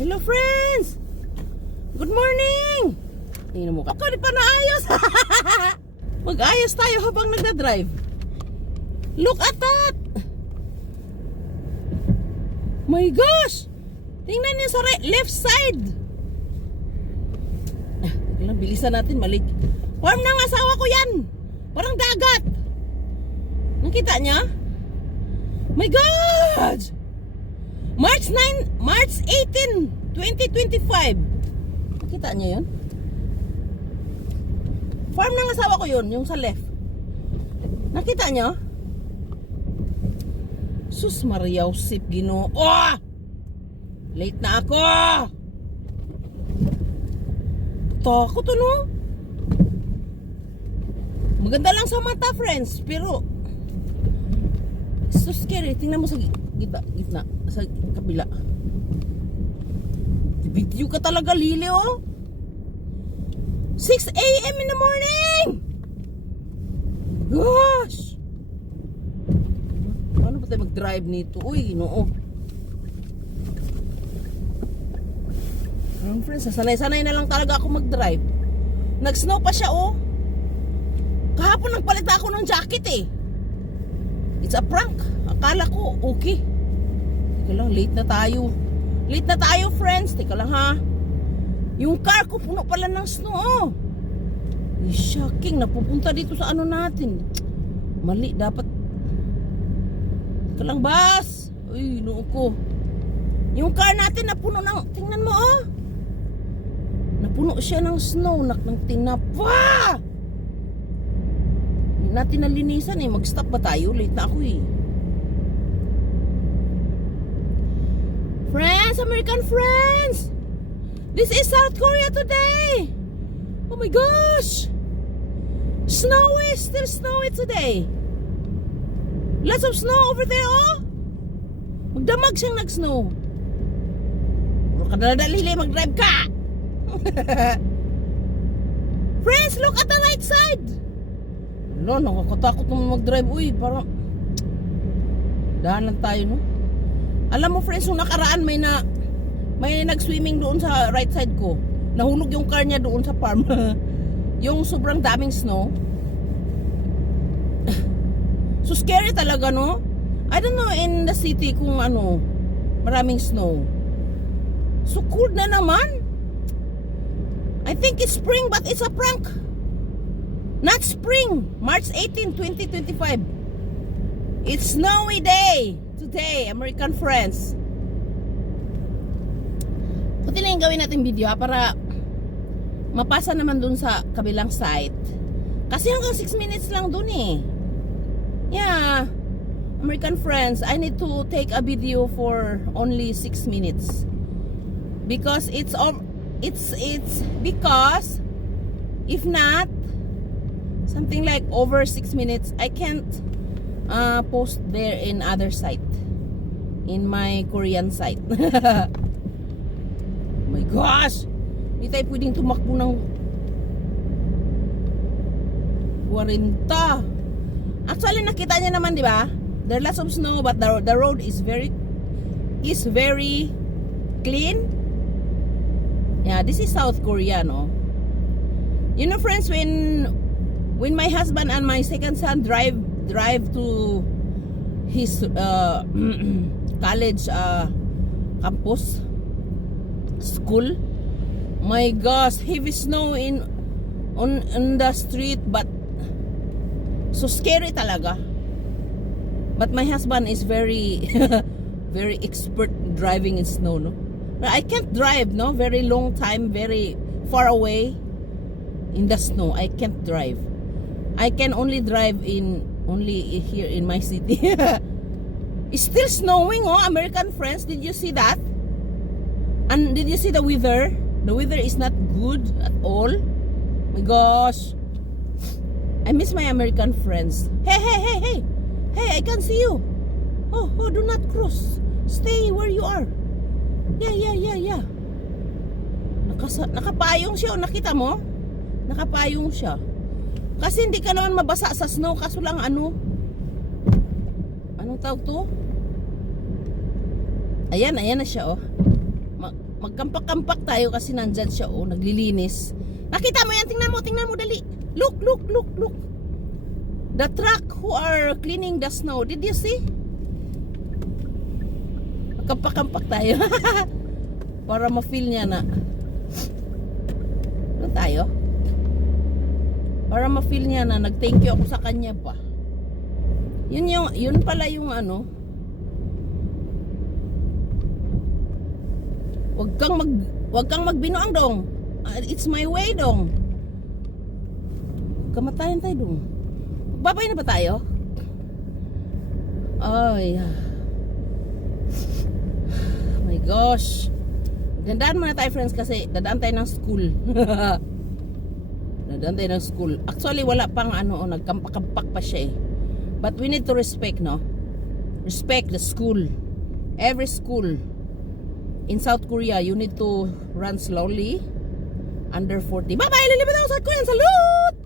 Hello friends! Good morning! Tingnan mo ka. Ako di pa naayos! Mag-ayos tayo habang nagdadrive. Look at that! My gosh! Tingnan niyo sa left side. Lang, bilisan natin, malik. Farm ng asawa ko yan! Parang dagat! Nakita niya? My God! March 18, 2025. Nakita niyo yun? Farm ng asawa ko yun, yung sa left. Nakita niyo? Sus Maria Josep Ginoo. Oh! Late na ako! Takot no? Maganda lang sa mata, friends, pero so scary. Tingnan mo sa gitna, sa kabila. Video ka talaga, Lili, oh. 6 a.m. in the morning! Gosh! Paano ba tayo mag-drive nito? Uy, noo. Friends, sanay-sanay na lang talaga ako mag-drive. Nag-snow pa siya, oh. Kahapon nagpalit ako ng jacket, eh. It's a prank. Akala ko, okay. Teka lang, late na tayo. Late na tayo, friends. Teka lang, ha. Yung car ko puno pala ng snow, oh. Shocking, napupunta dito sa ano natin. Mali, dapat. Teka lang, bas. Uy, noo ko. Yung car natin napuno ng, tingnan mo, oh. Napuno siya ng snow, ng tinapa. Hindi natin nalinisan, eh. Mag-stop ba tayo? Late na ako, eh. Friends, American friends, this is South Korea today. Oh my gosh, snowy, still snowy today. Lots of snow over there, oh. Magdamag siyang nag-snow. Puro ka dali, mag-drive ka. Friends, look at the right side. Ano, nakakatakot naman mag-drive. Uy, parang dahan lang tayo, no? Alam mo, friends, nung nakaraan may nag-swimming doon sa right side ko. Nahulog yung car niya doon sa farm. Yung sobrang daming snow. So scary talaga, no? I don't know in the city kung ano, maraming snow. So cold na naman. I think it's spring but it's a prank. Not spring. March 18, 2025. It's snowy day today, American friends. Puti lang yung gawin natin video, ha, para mapasa naman dun sa kabilang site. Kasi hanggang 6 minutes lang dun, eh. Yeah, American friends, I need to take a video for only 6 minutes. Because it's because if not something like over 6 minutes, I can't post there in other site, in my Korean site. Oh my gosh, hindi tayo pwedeng tumakbo ng 40. Actually nakita niya naman, di ba? There are lots of snow but the road is very clean. Yeah, this is South Korea, no? You know, friends, when my husband and my second son drive to his college campus school, my gosh, heavy snow on the street, but so scary talaga. But my husband is very very expert driving in snow, no? But I can't drive, no? Very long time, very far away in the snow. I can't drive. I can only drive only here in my city. It's still snowing, oh, American friends. Did you see that? And did you see the weather? The weather is not good at all. My gosh, I miss my American friends. Hey, I can see you. Oh, do not cross. Stay where you are. Yeah. Nakapayong siya, oh, nakita mo? Nakapayong siya. Kasi hindi ka naman mabasa sa snow, kaso lang anong tawag to? Ayan na siya, oh. magkampak-kampak tayo kasi nandyan siya, oh, naglilinis. Nakita mo yan? Tingnan mo, dali. Look. The truck who are cleaning the snow. Did you see? Magkampak-kampak tayo. Para ma-feel niya na. Ano tayo? Para ma-feel niya na nag-thank you ako sa kanya pa. Yun pala yung ano. Wag kang magbinuang dong. It's my way dong. Kamatayan tayo dong. Babay na ba tayo? Ay. My gosh. Gandaan muna tayo friends kasi dadaan tayo ng school. Dadaan tayo ng school. Actually wala pang ano, nagkampak-kampak pa siya eh. But we need to respect, no? Respect the school. Every school in South Korea, you need to run slowly. Under 40. Bye-bye! Lilipad ako sa Korean. Salute!